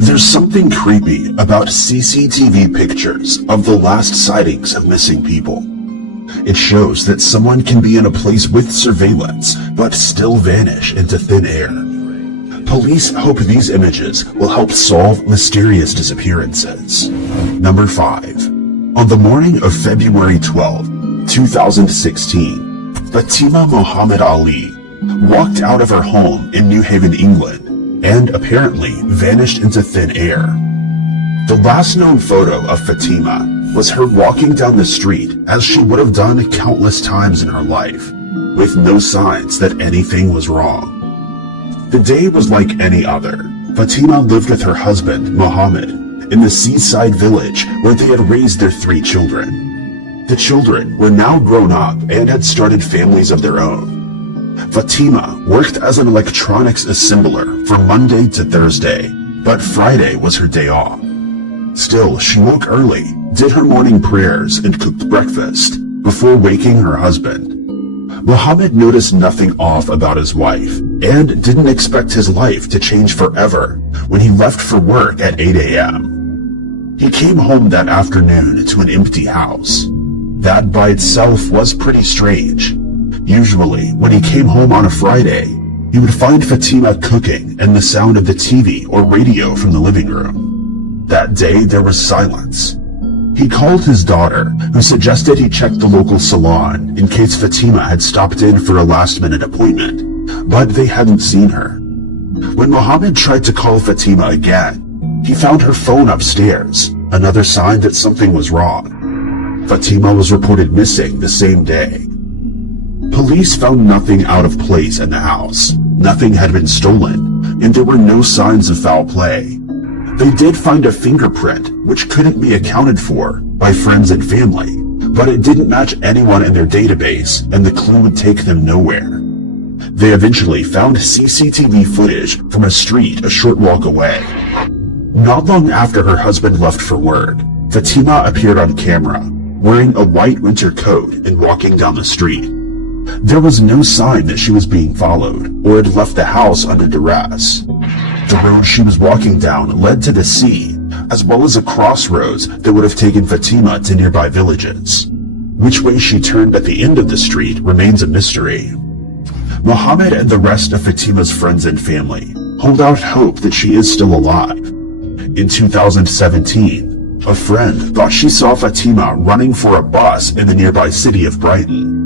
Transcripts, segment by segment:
There's something creepy about CCTV pictures of the last sightings of missing people. It shows that someone can be in a place with surveillance, but still vanish into thin air. Police hope these images will help solve mysterious disappearances. Number 5. On the morning of February 12, 2016, Fatima Mohammed Ali walked out of her home in New Haven, England, and apparently vanished into thin air. The last known photo of Fatima was her walking down the street as she would have done countless times in her life, with no signs that anything was wrong. The day was like any other. Fatima lived with her husband, Mohammed, in the seaside village where they had raised their 3 children. The children were now grown up and had started families of their own. Fatima worked as an electronics assembler from Monday to Thursday, but Friday was her day off. Still, she woke early, did her morning prayers, and cooked breakfast before waking her husband. Mohammed noticed nothing off about his wife and didn't expect his life to change forever when he left for work at 8 a.m. He came home that afternoon to an empty house. That by itself was pretty strange. Usually, when he came home on a Friday, he would find Fatima cooking and the sound of the TV or radio from the living room. That day, there was silence. He called his daughter, who suggested he check the local salon in case Fatima had stopped in for a last-minute appointment, but they hadn't seen her. When Mohammed tried to call Fatima again, he found her phone upstairs, another sign that something was wrong. Fatima was reported missing the same day. Police found nothing out of place in the house. Nothing had been stolen, and there were no signs of foul play. They did find a fingerprint, which couldn't be accounted for by friends and family, but it didn't match anyone in their database, and the clue would take them nowhere. They eventually found CCTV footage from a street a short walk away. Not long after her husband left for work, Fatima appeared on camera, wearing a white winter coat and walking down the street. There was no sign that she was being followed or had left the house under duress. The road she was walking down led to the sea, as well as a crossroads that would have taken Fatima to nearby villages. Which way she turned at the end of the street remains a mystery. Mohammed and the rest of Fatima's friends and family hold out hope that she is still alive. In 2017, a friend thought she saw Fatima running for a bus in the nearby city of Brighton.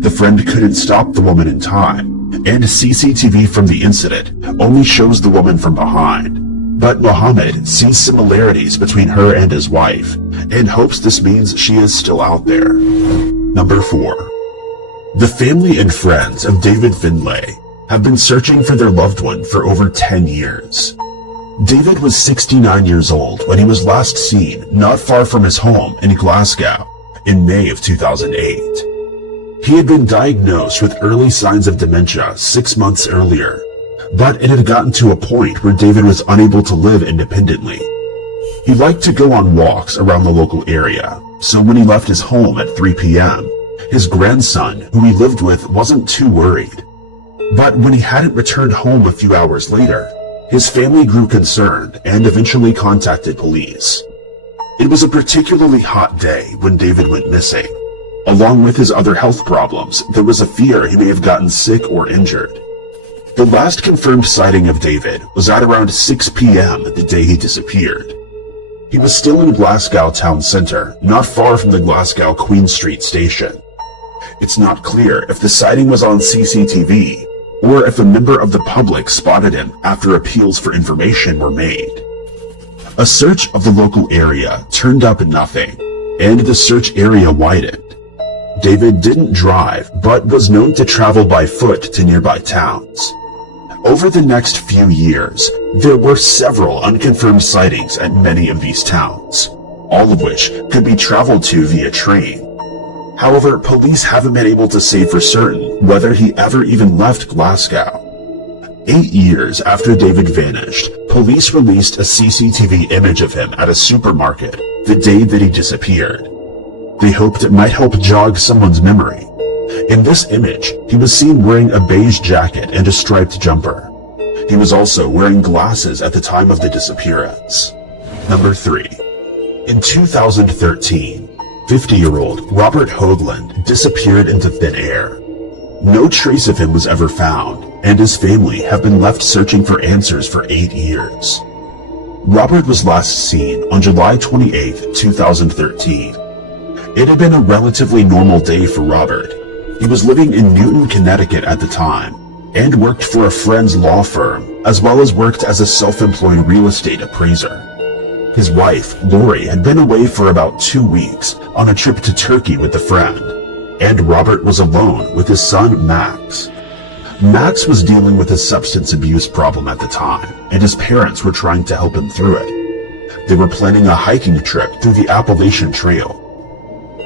The friend couldn't stop the woman in time, and CCTV from the incident only shows the woman from behind. But Mohammed sees similarities between her and his wife, and hopes this means she is still out there. Number 4. The family and friends of David Finlay have been searching for their loved one for over 10 years. David was 69 years old when he was last seen not far from his home in Glasgow in May of 2008. He had been diagnosed with early signs of dementia 6 months earlier, but it had gotten to a point where David was unable to live independently. He liked to go on walks around the local area, so when he left his home at 3 p.m., his grandson, who he lived with, wasn't too worried. But when he hadn't returned home a few hours later, his family grew concerned and eventually contacted police. It was a particularly hot day when David went missing. Along with his other health problems, there was a fear he may have gotten sick or injured. The last confirmed sighting of David was at around 6 p.m. the day he disappeared. He was still in Glasgow town centre, not far from the Glasgow Queen Street station. It's not clear if the sighting was on CCTV, or if a member of the public spotted him after appeals for information were made. A search of the local area turned up nothing, and the search area widened. David didn't drive, but was known to travel by foot to nearby towns. Over the next few years, there were several unconfirmed sightings at many of these towns, all of which could be traveled to via train. However, police haven't been able to say for certain whether he ever even left Glasgow. 8 years after David vanished, police released a CCTV image of him at a supermarket the day that he disappeared. They hoped it might help jog someone's memory. In this image, he was seen wearing a beige jacket and a striped jumper. He was also wearing glasses at the time of the disappearance. Number 3. In 2013, 50-year-old Robert Hoagland disappeared into thin air. No trace of him was ever found, and his family have been left searching for answers for 8 years. Robert was last seen on July 28, 2013. It had been a relatively normal day for Robert. He was living in Newton, Connecticut at the time, and worked for a friend's law firm, as well as worked as a self-employed real estate appraiser. His wife, Lori, had been away for about 2 weeks on a trip to Turkey with a friend, and Robert was alone with his son, Max. Max was dealing with a substance abuse problem at the time, and his parents were trying to help him through it. They were planning a hiking trip through the Appalachian Trail.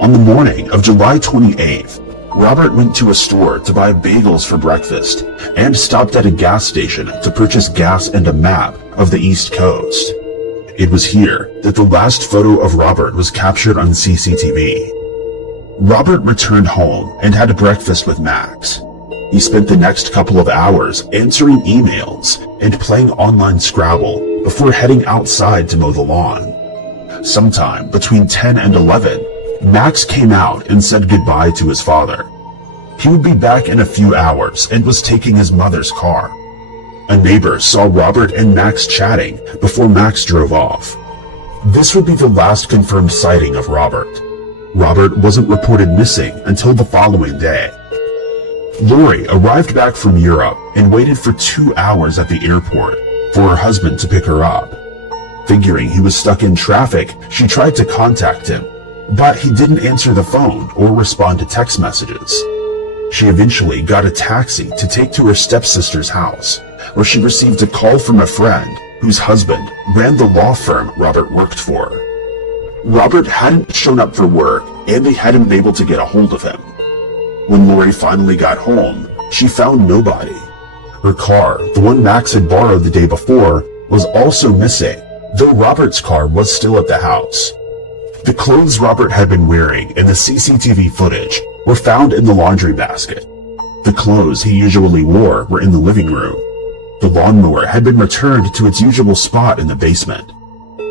On the morning of July 28th, Robert went to a store to buy bagels for breakfast and stopped at a gas station to purchase gas and a map of the East Coast. It was here that the last photo of Robert was captured on CCTV. Robert returned home and had breakfast with Max. He spent the next couple of hours answering emails and playing online Scrabble before heading outside to mow the lawn. Sometime between 10 and 11, Max came out and said goodbye to his father. He would be back in a few hours and was taking his mother's car. A neighbor saw Robert and Max chatting before Max drove off. This would be the last confirmed sighting of Robert. Robert wasn't reported missing until the following day. Lori arrived back from Europe and waited for 2 hours at the airport for her husband to pick her up. Figuring he was stuck in traffic, she tried to contact him, but he didn't answer the phone or respond to text messages. She eventually got a taxi to take to her stepsister's house, where she received a call from a friend whose husband ran the law firm Robert worked for. Robert hadn't shown up for work, and they hadn't been able to get a hold of him. When Lori finally got home, she found nobody. Her car, the one Max had borrowed the day before, was also missing, though Robert's car was still at the house. The clothes Robert had been wearing in the CCTV footage were found in the laundry basket. The clothes he usually wore were in the living room. The lawnmower had been returned to its usual spot in the basement.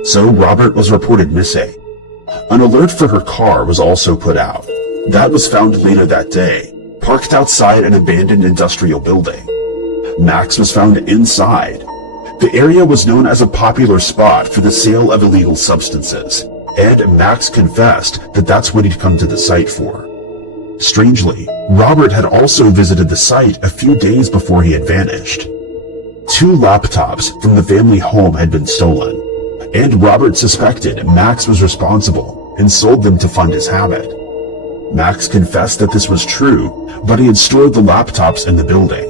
So Robert was reported missing. An alert for her car was also put out. That was found later that day, parked outside an abandoned industrial building. Max was found inside. The area was known as a popular spot for the sale of illegal substances, and Max confessed that that's what he'd come to the site for. Strangely, Robert had also visited the site a few days before he had vanished. 2 laptops from the family home had been stolen, and Robert suspected Max was responsible and sold them to fund his habit. Max confessed that this was true, but he had stored the laptops in the building.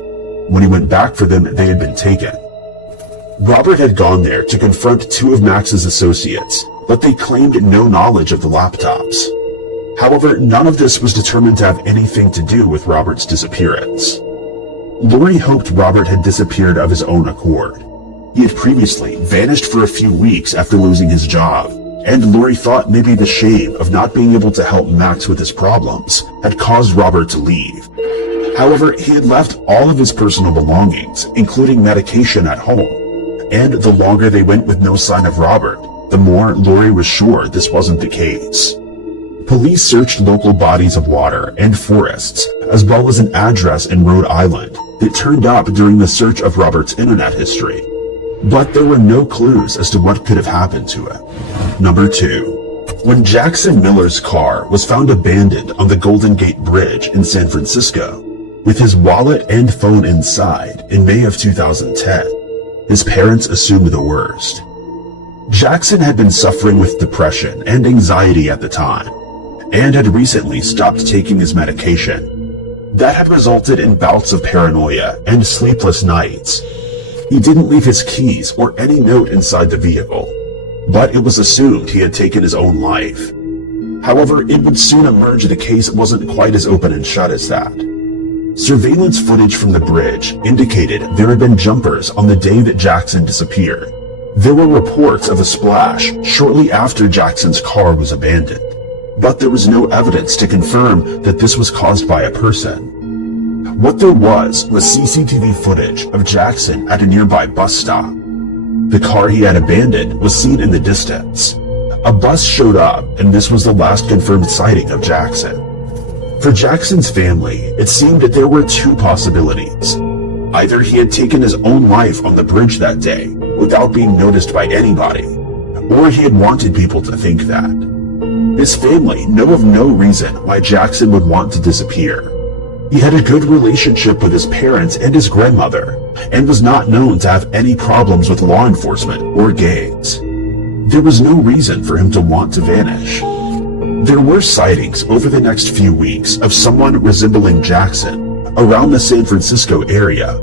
When he went back for them, they had been taken. Robert had gone there to confront 2 of Max's associates, but they claimed no knowledge of the laptops. However, none of this was determined to have anything to do with Robert's disappearance. Lori hoped Robert had disappeared of his own accord. He had previously vanished for a few weeks after losing his job, and Lori thought maybe the shame of not being able to help Max with his problems had caused Robert to leave. However, he had left all of his personal belongings, including medication, at home, and the longer they went with no sign of Robert, the more Lori was sure this wasn't the case. Police searched local bodies of water and forests, as well as an address in Rhode Island that turned up during the search of Robert's internet history. But there were no clues as to what could have happened to him. Number 2. When Jackson Miller's car was found abandoned on the Golden Gate Bridge in San Francisco, with his wallet and phone inside in May of 2010, his parents assumed the worst. Jackson had been suffering with depression and anxiety at the time, and had recently stopped taking his medication. That had resulted in bouts of paranoia and sleepless nights. He didn't leave his keys or any note inside the vehicle, but it was assumed he had taken his own life. However, it would soon emerge the case wasn't quite as open and shut as that. Surveillance footage from the bridge indicated there had been jumpers on the day that Jackson disappeared. There were reports of a splash shortly after Jackson's car was abandoned, but there was no evidence to confirm that this was caused by a person. What there was CCTV footage of Jackson at a nearby bus stop. The car he had abandoned was seen in the distance. A bus showed up, and this was the last confirmed sighting of Jackson. For Jackson's family, it seemed that there were two possibilities. Either he had taken his own life on the bridge that day without being noticed by anybody, or he had wanted people to think that. His family know of no reason why Jackson would want to disappear. He had a good relationship with his parents and his grandmother, and was not known to have any problems with law enforcement or gangs. There was no reason for him to want to vanish. There were sightings over the next few weeks of someone resembling Jackson around the San Francisco area,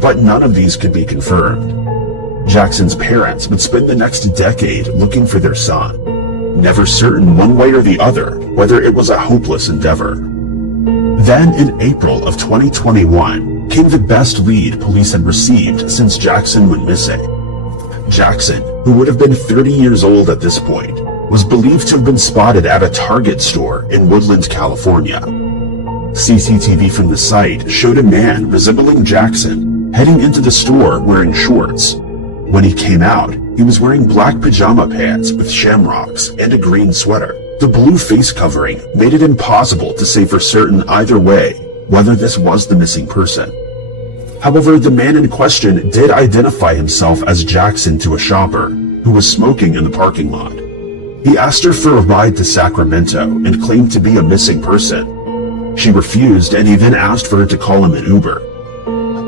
but none of these could be confirmed. Jackson's parents would spend the next decade looking for their son, never certain one way or the other whether it was a hopeless endeavor. Then in April of 2021 came the best lead police had received since Jackson went missing. Jackson, who would have been 30 years old at this point, was believed to have been spotted at a Target store in Woodland, California. CCTV from the site showed a man resembling Jackson heading into the store wearing shorts. When he came out, he was wearing black pajama pants with shamrocks and a green sweater. The blue face covering made it impossible to say for certain either way whether this was the missing person. However, the man in question did identify himself as Jackson to a shopper who was smoking in the parking lot. He asked her for a ride to Sacramento and claimed to be a missing person. She refused, and he then asked for her to call him an Uber.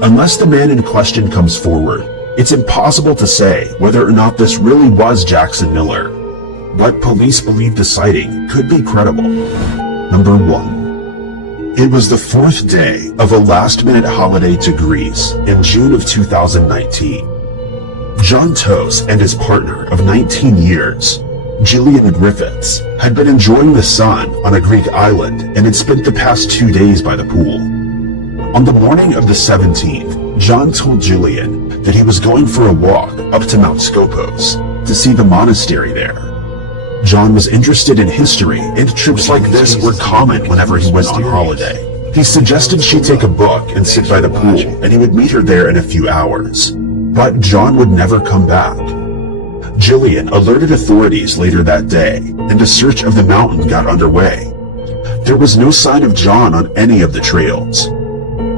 Unless the man in question comes forward, it's impossible to say whether or not this really was Jackson Miller. But police believe the sighting could be credible. Number 1. It was the 4th day of a last-minute holiday to Greece in June of 2019. John Tos and his partner of 19 years, Gillian Griffiths, had been enjoying the sun on a Greek island and had spent the past 2 days by the pool. On the morning of the 17th, John told Gillian that he was going for a walk up to Mount Skopos to see the monastery there. John was interested in history, and trips like this were common whenever he went on holiday. He suggested she take a book and sit by the pool, and he would meet her there in a few hours. But John would never come back. Gillian alerted authorities later that day, and a search of the mountain got underway. There was no sign of John on any of the trails.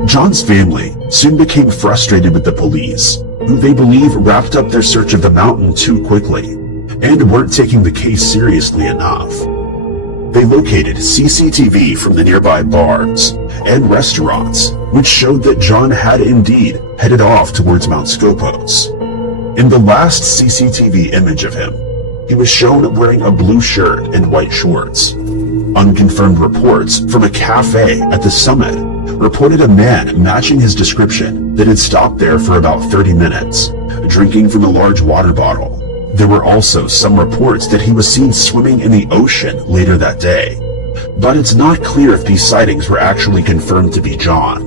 John's family soon became frustrated with the police, who they believe wrapped up their search of the mountain too quickly and weren't taking the case seriously enough. They located CCTV from the nearby bars and restaurants, which showed that John had indeed headed off towards Mount Skopos. In the last CCTV image of him, he was shown wearing a blue shirt and white shorts. Unconfirmed reports from a cafe at the summit reported a man matching his description that had stopped there for about 30 minutes, drinking from a large water bottle. There were also some reports that he was seen swimming in the ocean later that day, but it's not clear if these sightings were actually confirmed to be John.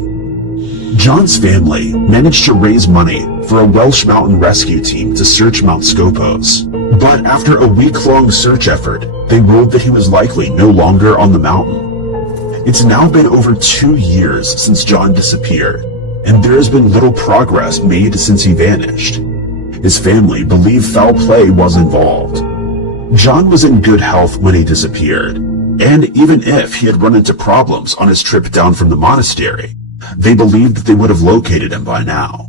John's family managed to raise money for a Welsh mountain rescue team to search Mount Skopos, but after a week-long search effort, they ruled that he was likely no longer on the mountain. It's now been over 2 years since John disappeared, and there has been little progress made since he vanished. His family believe foul play was involved. John was in good health when he disappeared, and even if he had run into problems on his trip down from the monastery, they believed that they would have located him by now.